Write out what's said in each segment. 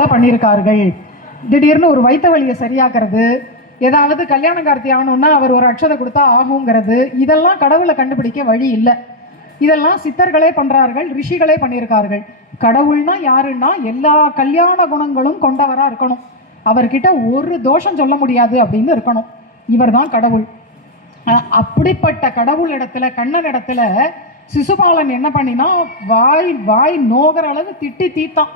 கூட பண்ணியிருக்கார்கள். திடீர்னு ஒரு வயிற்று வலியை சரியாக்குறது, ஏதாவது கல்யாணம் கார்த்தி ஆகணும்னா அவர் ஒரு அக்ஷதை கொடுத்தா ஆகுங்கிறது, இதெல்லாம் கடவுளை கண்டுபிடிக்க வழி இல்லை. இதெல்லாம் சித்தர்களே பண்ணுறார்கள், ரிஷிகளே பண்ணியிருக்கார்கள். கடவுள்னா யாருன்னா எல்லா கல்யாண குணங்களும் கொண்டவராக இருக்கணும், அவர்கிட்ட ஒரு தோஷம் சொல்ல முடியாது அப்படின்னு இருக்கணும். இவர் தான் கடவுள். அப்படிப்பட்ட கடவுள் இடத்துல, கண்ணன் இடத்துல சிசுபாலன் என்ன பண்ணினா வாய் நோகிற அளவு திட்டி தீத்தான்.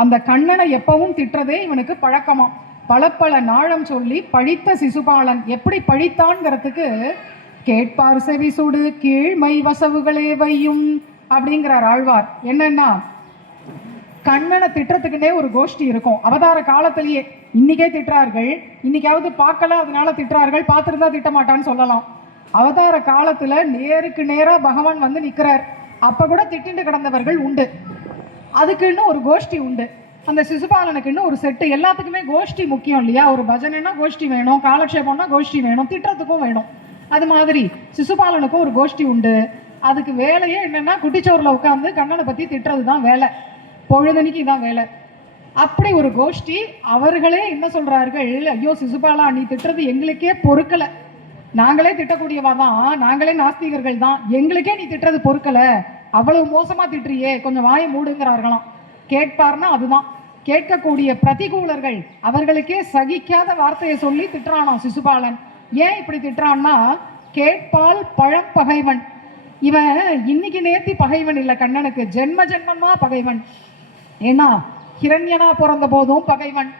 அந்த கண்ணனை எப்பவும் திட்டுறதே இவனுக்கு பழக்கமாம். பல நாளம் சொல்லி பழித்த சிசுபாலன் எப்படி பழித்தான்ங்கிறதுக்கு கேட்பார் செவி சுடு கீழ்மை வசவுகளே வையும் அப்படிங்கிறார் ஆழ்வார். என்னன்னா கண்ணனை திட்டுறதுக்குன்னே ஒரு கோஷ்டி இருக்கும் அவதார காலத்திலேயே. இன்னைக்கே திட்டுறார்கள், இன்னைக்காவது பார்க்கல அதனால திட்டுறார்கள், பார்த்துருந்தா திட்ட மாட்டான்னு சொல்லலாம். அவதார காலத்துல நேருக்கு நேரா பகவான் வந்து நிற்கிறார், அப்ப கூட திட்டிண்டு கிடந்தவர்கள் உண்டு. அதுக்குன்னு ஒரு கோஷ்டி உண்டு. அந்த சிசுபாலனுக்குன்னு ஒரு செட்டு. எல்லாத்துக்குமே கோஷ்டி முக்கியம் இல்லையா? ஒரு பஜனைனா கோஷ்டி வேணும், காலக்ஷேபம்னா கோஷ்டி வேணும், திட்டத்துக்கும் வேணும். அது மாதிரி சிசுபாலனுக்கும் ஒரு கோஷ்டி உண்டு. அதுக்கு வேலையே என்னன்னா குட்டிச்சோரில் உட்காந்து கண்ணனை பற்றி திட்டுறது தான் வேலை, பொழுதனிக்கு இதான் வேலை. அப்படி ஒரு கோஷ்டி. அவர்களே என்ன சொல்றார்கள், ஐயோ சிசுபாலா நீ திட்டுறது எங்களுக்கே பொறுக்கலை, நாங்களே திட்டக்கூடியவா தான், நாங்களே நாஸ்திகர்கள் தான், எங்களுக்கே நீ திட்டுறது பொறுக்கலை, அவ்வளவு மோசமா திட்டுறியே, கொஞ்சம் வாயை மூடுங்கிறார்களாம். கேட்பார்னா அதுதான், கேட்கக்கூடிய பிரதிகூலர்கள் அவர்களுக்கே சகிக்காத வார்த்தையை சொல்லி திட்டுறானாம் சிசுபாலன். ஏன் இப்படி திட்டுறான்னா, கேட்பால் பழம் பகைவன். இவன் இன்னைக்கு நேர்த்தி பகைவன் இல்லை கண்ணனுக்கு, ஜென்ம ஜென்மமா பகைவன். ஏன்னா ஹிரண்யனா பிறந்த போதும் பகைவன்,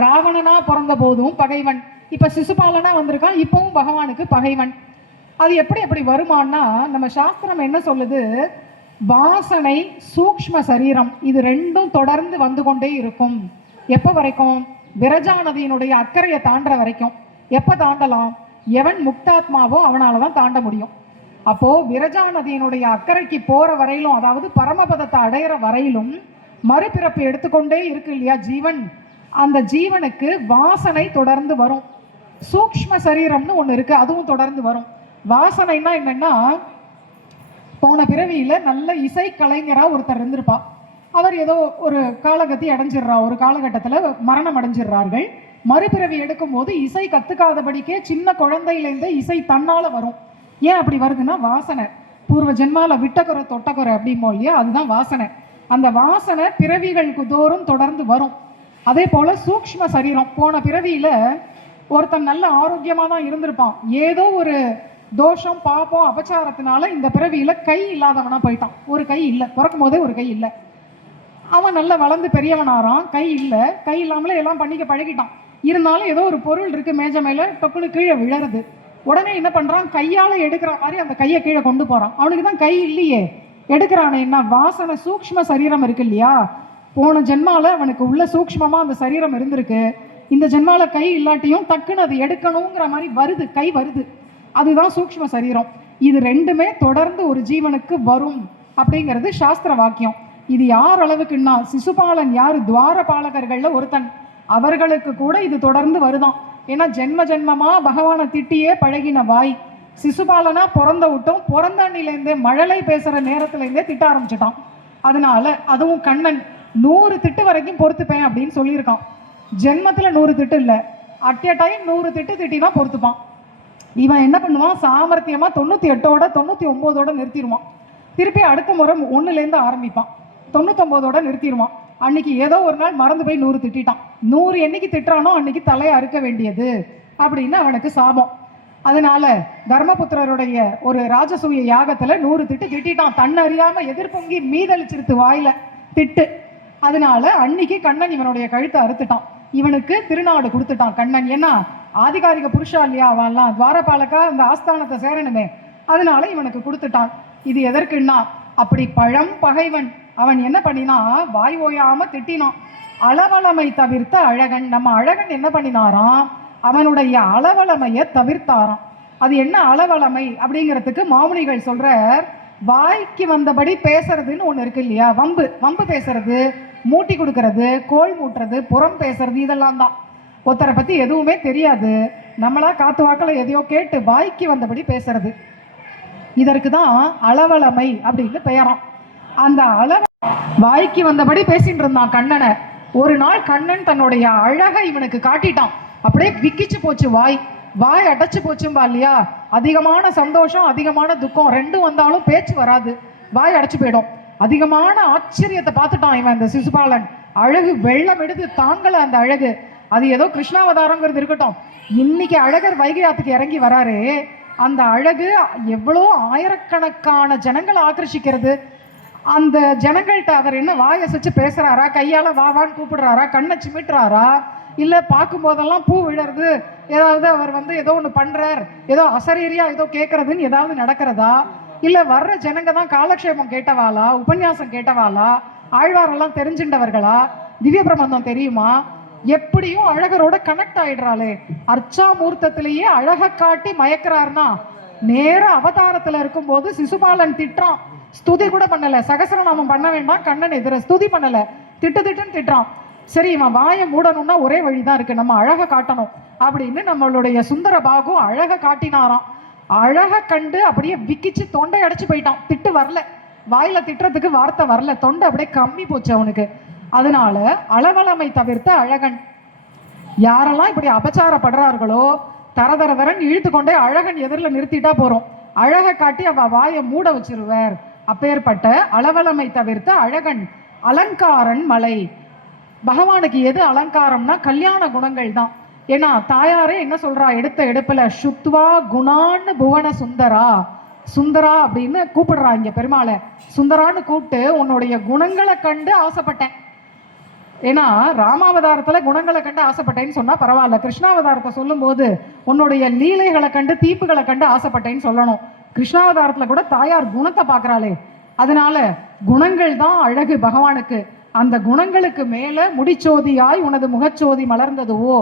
ராவணனா பிறந்த போதும் பகைவன், இப்ப சிசுபாலனா வந்திருக்கான், இப்பவும் பகவானுக்கு பகைவன். அது எப்படி வருமானா, நம்ம சாஸ்திரம் என்ன சொல்லுது, வாசனை சூக்ஷ்ம சரீரம் இது ரெண்டும் தொடர்ந்து வந்து கொண்டே இருக்கும். எப்போ வரைக்கும்? விரஜா நதியினுடைய அக்கறையை தாண்டுற வரைக்கும். எப்போ தாண்டலாம்? எவன் முக்தாத்மாவோ அவனால தான் தாண்ட முடியும். அப்போ விரஜா நதியினுடைய அக்கறைக்கு போற வரையிலும், அதாவது பரமபதத்தை அடையிற வரையிலும் மறுபிறப்பு எடுத்துக்கொண்டே இருக்கு இல்லையா ஜீவன். அந்த ஜீவனுக்கு வாசனை தொடர்ந்து வரும். சூக்ஷ்ம சரீரம்னு ஒன்று இருக்கு, அதுவும் தொடர்ந்து வரும். வாசனைன்னா என்னன்னா, போன பிறவியில நல்ல இசை கலைஞரா ஒருத்தர் இருந்திருப்பா, அவர் ஏதோ ஒரு காலகத்தி அடைஞ்சிடுறா, ஒரு காலகட்டத்தில் மரணம் அடைஞ்சிடுறார்கள். மறுபிறவி எடுக்கும் போது இசை கத்துக்காதபடிக்கே சின்ன குழந்தையிலேருந்து இசை தன்னால வரும். ஏன் அப்படி வருதுன்னா, வாசனை பூர்வ ஜென்மால விட்டக்குறை தொட்டக்குறை அப்படிமோ இல்லையா, அதுதான் வாசனை. அந்த வாசனை பிறவிகளுக்கு தோறும் தொடர்ந்து வரும். அதே போல சூக்ஷ்ம சரீரம், போன பிறவியில ஒருத்தன் நல்ல ஆரோக்கியமாக தான் இருந்திருப்பான், ஏதோ ஒரு தோஷம் பாப்பம் அபச்சாரத்தினால இந்த பிறவியில கை இல்லாதவனா போயிட்டான். ஒரு கை இல்லை, பிறக்கும் போதே ஒரு கை இல்லை. அவன் நல்ல வளர்ந்து பெரியவனாரான், கை இல்லை, கை இல்லாமலே எல்லாம் பண்ணிக்க பழகிட்டான். இருந்தாலும் ஏதோ ஒரு பொருள் இருக்கு மேஜை மேல, டக்குனு கீழே விழறது. உடனே என்ன பண்றான், கையால எடுக்கிற மாதிரி அந்த கையை கீழே கொண்டு போறான். அவனுக்கு தான் கை இல்லையே, எடுக்கிறானே. என்ன வாசனை சூக்ஷ்ம சரீரம் இருக்கு இல்லையா, போன ஜென்மால அவனுக்கு உள்ள சூக்ஷ்மமா அந்த சரீரம் இருந்திருக்கு. இந்த ஜென்மால கை இல்லாட்டியும் டக்குன்னு அது எடுக்கணுங்கிற மாதிரி வருது, கை வருது. அதுதான் சூக்ஷ்ம சரீரம். இது ரெண்டுமே தொடர்ந்து ஒரு ஜீவனுக்கு வரும் அப்படிங்கிறது சாஸ்திர வாக்கியம். இது யார் அளவுக்குன்னா, சிசுபாலன் யாரு, துவாரபாலகர்கள்ல ஒருத்தன், அவர்களுக்கு கூட இது தொடர்ந்து வருதான். ஏன்னா ஜென்ம ஜென்மமா பகவானை திட்டியே பழகின வாய். சிசுபாலனா பிறந்த விட்டோம், பிறந்த அண்ணிலேருந்தே மழலை பேசுற நேரத்துலேருந்தே திட்ட ஆரம்பிச்சிட்டான். அதனால அதுவும் கண்ணன் 100 திட்டு வரைக்கும் பொறுத்துப்பேன் அப்படின்னு சொல்லியிருக்கான். ஜென்மத்துல 100 திட்டு இல்லை, அட் எ டைம் 100 திட்டு திட்டி தான் பொறுத்துப்பான். இவன் என்ன பண்ணுவான், சாமர்த்தியமா 98ஓட 99ஓட நிறுத்திடுவான். திருப்பி அடுத்த முறை 1லேருந்து ஆரம்பிப்பான், 99ஓட நிறுத்திடுவான். அன்னைக்கு ஏதோ ஒரு நாள் மறந்து போய் 100 திட்டான். 100 என்னைக்கு திட்டுறானோ அன்னைக்கு தலையை அறுக்க வேண்டியது அப்படின்னு அவனுக்கு சாபம். அதனால தர்மபுத்திரருடைய ஒரு ராஜசூய யாகத்துல 100 திட்டு திட்டான். தன்னறியாம எதிர்பொங்கி மீதளிச்சிருத்து வாயில திட்டு. அதனால அன்னைக்கு கண்ணன் இவனுடைய கழுத்தை அறுத்துட்டான். இவனுக்கு திருநாடு கொடுத்துட்டான் கண்ணன். ஏன்னா ஆதிகாரிக புருஷா இல்லையா, அவன்லாம் துவாரபாலகா அந்த ஆஸ்தானத்தை சேரணுமே, அதனால இவனுக்கு கொடுத்துட்டான். இது எதற்குன்னா, அப்படி பழம் பகைவன் அவன் என்ன பண்ணினா, வாய் ஓயாம திட்டினான். அளவளமை தவிர்த்த அழகன், நம்ம அழகன் என்ன பண்ணினாராம், அவனுடைய அளவளமையை தவிர்த்தாராம். அது என்ன அளவளமை அப்படிங்கிறதுக்கு மாமுனிகள் சொல்ற, வாய்க்கு வந்தபடி பேசுறதுன்னு ஒன்று இருக்கு இல்லையா, வம்பு பேசுறது, மூட்டி கொடுக்கறது, கோல் மூட்டுறது, புறம் பேசுறது, இதெல்லாம் தான். ஒருத்தரை பத்தி எதுவுமே தெரியாது, நம்மளா காத்து வாக்கில் எதையோ கேட்டு வாய்க்கு வந்தபடி பேசுறது, இதற்கு தான் அளவளமை அப்படின்னு பெயராம். அந்த வாய்க்கு வந்தபடி பேசிட்டு இருந்தான் கண்ணனை. ஒரு நாள் கண்ணன் தன்னுடைய அழகை இவனுக்கு காட்டிட்டான். அப்படியே விக்கிச்சு போச்சு வாய் அடைச்சு போச்சும்பா இல்லையா. அதிகமான சந்தோஷம் அதிகமான துக்கம் ரெண்டும் வந்தாலும் பேச்சு வராது, வாய் அடைச்சு போயிடும். அதிகமான ஆச்சரியத்தை பார்த்துட்டான் இவன். இந்த சிசுபாலன் அழகு வெள்ளம் எடுத்து தாங்கல அந்த அழகு. அது ஏதோ கிருஷ்ணாவதாரங்கிறது இருக்கட்டும், இன்னைக்கு அழகர் வைகை ஆத்துக்கு இறங்கி வராரு. அந்த அழகு எவ்வளோ ஆயிரக்கணக்கான ஜனங்களை ஆக்கர்ஷிக்கிறது. அந்த ஜனங்கள்கிட்ட அவர் என்ன வாயசைச்சு பேசுறாரா, கையால வான்னு கூப்பிடுறாரா, கண்ணை சிமிட்டுறாரா, இல்லை பார்க்கும் போதெல்லாம் பூ விழறது, ஏதாவது அவர் ஏதோ ஒன்று பண்றார், ஏதோ அசரீரியா ஏதோ கேட்கறதுன்னு ஏதாவது நடக்கிறதா, இல்லை வர்ற ஜனங்க தான் காலக்ஷேபம் கேட்டவாளா, உபன்யாசம் கேட்டவாளா, ஆழ்வாரெல்லாம் தெரிஞ்சின்றவர்களா, திவ்ய பிரபந்தம் தெரியுமா, எப்படியும் அழகரோட கனெக்ட் ஆயிடுறாளே. அர்ச்சாமூர்த்தத்திலேயே அழகை காட்டி மயக்கிறாருன்னா நேர அவதாரத்துல இருக்கும் போது சிசுபாலன் திட்டுறான். ஸ்துதி கூட பண்ணல, சகசரநாமம் பண்ண வேண்டாம், கண்ணன் எதிர ஸ்துதி பண்ணல, திட்டுன்னு திட்டுறான். சரி, இவன் வாயை மூடணும்னா ஒரே வழிதான் இருக்கு, நம்ம அழகை காட்டணும் அப்படின்னு நம்மளுடைய சுந்தர பாகு அழகை காட்டினாராம். அழகை கண்டு அப்படியே விக்கிச்சு தொண்டை அடைச்சு போயிட்டான். திட்டு வரல, வாயில திட்டுறதுக்கு வார்த்தை வரல, தொண்டை அப்படியே கம்மி போச்சு அவனுக்கு. அதனால அளவலமை தவிர்த்த அழகன். யாரெல்லாம் இப்படி அபச்சாரப்படுறார்களோ தரதரதரன் இழுத்து கொண்டே அழகன் எதிரில் நிறுத்திட்டா போறோம். அழகை காட்டி அவ வாயை மூட வச்சிருவார். அப்பேற்பட்ட அளவலமை தவிர்த்த அழகன் அலங்காரன் மலை. பகவானுக்கு எது அலங்காரம்னா கல்யாண குணங்கள் தான். ஏன்னா தாயாரே என்ன சொல்றா, எடுத்த எடுப்புல சுத்வா குணான்னு புவன சுந்தரா, சுந்தரா அப்படின்னு கூப்பிடுறா இங்க பெருமாளை. சுந்தரான்னு கூப்பிட்டு உன்னுடைய குணங்களை கண்டு ஆசைப்பட்டேன். ஏன்னா ராமாவதாரத்துல குணங்களை கண்டு ஆசைப்பட்டேன்னு சொன்னா பரவாயில்ல, கிருஷ்ணாவதாரத்தை சொல்லும் போது உன்னுடைய லீலைகளை கண்டு தீப்புகளை கண்டு ஆசைப்பட்டேன்னு சொல்லணும். கிருஷ்ணாவதாரத்துல கூட தாயார் குணத்தை பார்க்கறாளே, அதனால குணங்கள் தான் அழகு பகவானுக்கு. அந்த குணங்களுக்கு மேல முடிச்சோதியாய் உனது முகச்சோதி மலர்ந்ததுவோ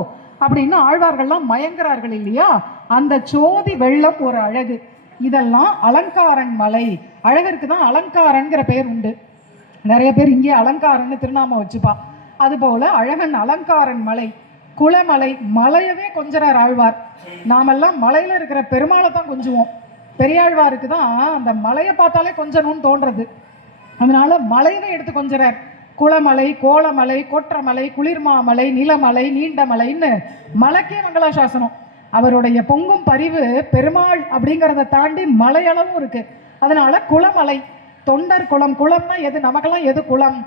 அப்படின்னு ஆழ்வார்கள்லாம் மயங்குறார்கள் இல்லையா. அந்த சோதி வெள்ளம் ஒரு அழகு. இதெல்லாம் அலங்காரன் மலை. அழகருக்கு தான் அலங்காரன்கிற பெயர் உண்டு. நிறைய பேர் இங்கே அலங்காரன்னு திருநாமம் வச்சுப்பா. அதுபோல அழகன் அலங்காரன் மலை, குளமலை. மலையவே கொஞ்சறார் ஆழ்வார். நாமெல்லாம் மலையில இருக்கிற பெருமாளை தான் கொஞ்சுவோம். பெரியாழ்வாருக்கு தான் அந்த மலையை பார்த்தாலே கொஞ்சணும்னு தோன்றது. அதனால மலையவே எடுத்து கொஞ்சறார். குளமலை, கோலமலை, கொற்றமலை, குளிர்மாமலை, நிலமலை, நீண்டமலைன்னு மலைக்கே மங்களாசாசனம். அவருடைய பொங்கும் பரிவு பெருமாள் அப்படிங்கிறத தாண்டி மலையளவும் இருக்கு. அதனால குளமலை, தொண்டர் குளம். குளம்னா எது, நமக்கெல்லாம் எது குளம்,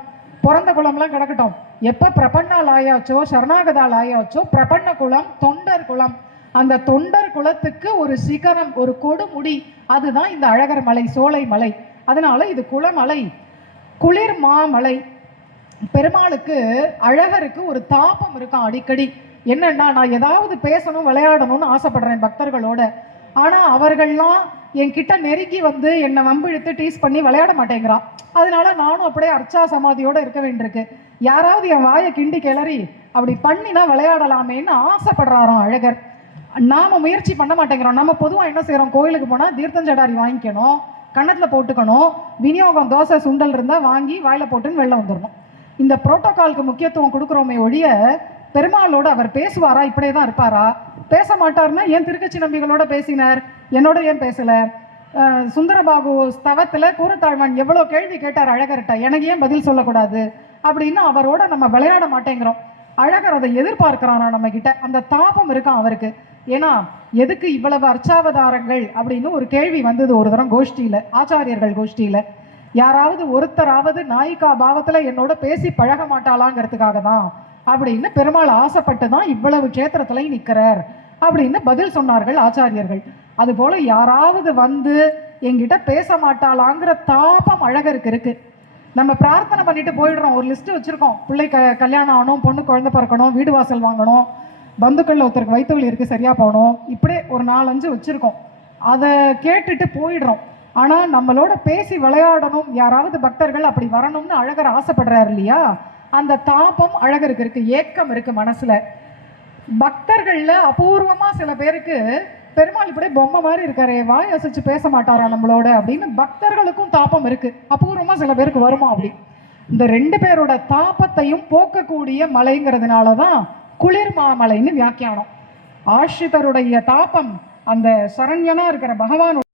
பிறந்த குளம்லாம் கிடக்கட்டும். எப்போ பிரபன்னால் ஆயாச்சோ சரணாகதால் ஆயாச்சோ பிரபன்ன குளம், தொண்டர் குளம். அந்த தொண்டர் குளத்துக்கு ஒரு சிகரம், ஒரு கொடுமுடி, அதுதான் இந்த அழகர் மலை, சோலை மலை. அதனால இது குளமலை. குளிர் மாமலை. பெருமாளுக்கு அழகருக்கு ஒரு தாபம் இருக்கான் அடிக்கடி. என்னன்னா, நான் ஏதாவது பேசணும் விளையாடணும்னு ஆசைப்படுறேன் பக்தர்களோட, ஆனா அவர்கள்லாம் என்கிட்ட நெருங்கி என்னை வம்பிழுத்து டீஸ் பண்ணி விளையாட மாட்டேங்கிறான். அதனால நானும் அப்படியே அர்ச்சா சமாதியோட இருக்க வேண்டியிருக்கு. யாராவது என் வாயை கிண்டி கிளறி அப்படி பண்ணினா விளையாடலாமேன்னு ஆசைப்படுறாராம் அழகர். நாம முயற்சி பண்ண மாட்டேங்கிறோம். நம்ம பொதுவாக என்ன செய்யறோம், கோயிலுக்கு போனா தீர்த்தஞ்சடாரி வாங்கிக்கணும், கன்னத்துல போட்டுக்கணும், விநியோகம் தோசை சுண்டல் இருந்தா வாங்கி வாயில போட்டுன்னு வெளில வந்துடணும். இந்த புரோட்டோகாலுக்கு முக்கியத்துவம் கொடுக்குறோமே ஒழிய பெருமாளோட அவர் பேசுவாரா, இப்படியே தான் இருப்பாரா? பேச மாட்டார்னா ஏன் திருக்கச்சி நம்பிகளோட பேசினார், என்னோட ஏன் பேசல? சுந்தரபாகு ஸ்தவத்துல கூரத்தாழ்வான் எவ்வளோ கேள்வி கேட்டார் அழகர்கிட்ட, எனக்கு ஏன் பதில் சொல்லக்கூடாது அப்படின்னு அவரோட நம்ம விளையாட மாட்டேங்கிறோம். அழகர் அதை எதிர்பார்க்கிறானா நம்ம கிட்ட. அந்த தாபம் இருக்கான் அவருக்கு. ஏன்னா எதுக்கு இவ்வளவு அர்ச்சாவதாரங்கள் அப்படின்னு ஒரு கேள்வி வந்தது ஒரு தரம் கோஷ்டியில, ஆச்சாரியர்கள் கோஷ்டியில. யாராவது ஒருத்தராவது நாயிகா பாவத்துல என்னோட பேசி பழக மாட்டாளாங்கிறதுக்காக தான் அப்படின்னு பெருமாள் ஆசைப்பட்டு தான் இவ்வளவு க்ஷேத்திரத்திலையும் நிற்கிறார் அப்படின்னு பதில் சொன்னார்கள் ஆச்சாரியர்கள். அதுபோல யாராவது என்கிட்ட பேச மாட்டாளாங்கிற தாபம் அழகருக்கு இருக்கு. நம்ம பிரார்த்தனை பண்ணிட்டு போயிடுறோம், ஒரு லிஸ்ட் வச்சிருக்கோம், பிள்ளை கல்யாணம் ஆகணும், பொண்ணு குழந்தை பிறக்கணும், வீடு வாசல் வாங்கணும், பந்துக்கள் ஒருத்தருக்கு வயிற்று வலி இருக்கு சரியா போகணும், இப்படியே ஒரு 4-5 வச்சிருக்கோம். அதை கேட்டுட்டு போயிடுறோம். ஆனா நம்மளோட பேசி விளையாடணும், யாராவது பக்தர்கள் அப்படி வரணும்னு அழகர் ஆசைப்படுறாரு இல்லையா. அந்த தாபம் அழகருக்கு இருக்கு, ஏக்கம் இருக்கு மனசுல. பக்தர்கள்ல அபூர்வமா சில பேருக்கு பெருமாள் இப்படியே பொம்மை மாதிரி இருக்காரு, வாய் அசைச்சு பேச மாட்டாரா நம்மளோட அப்படின்னு பக்தர்களுக்கும் தாபம் இருக்கு. அபூர்வமா சில பேருக்கு வருமா அப்படி. இந்த 2 பேரோட தாபத்தையும் போக்கக்கூடிய மலைங்கிறதுனாலதான் குளிர் மாமலைன்னு வியாக்கியானம். ஆஷ்ரிதருடைய தாபம் அந்த சரண்யனா இருக்கிற பகவான்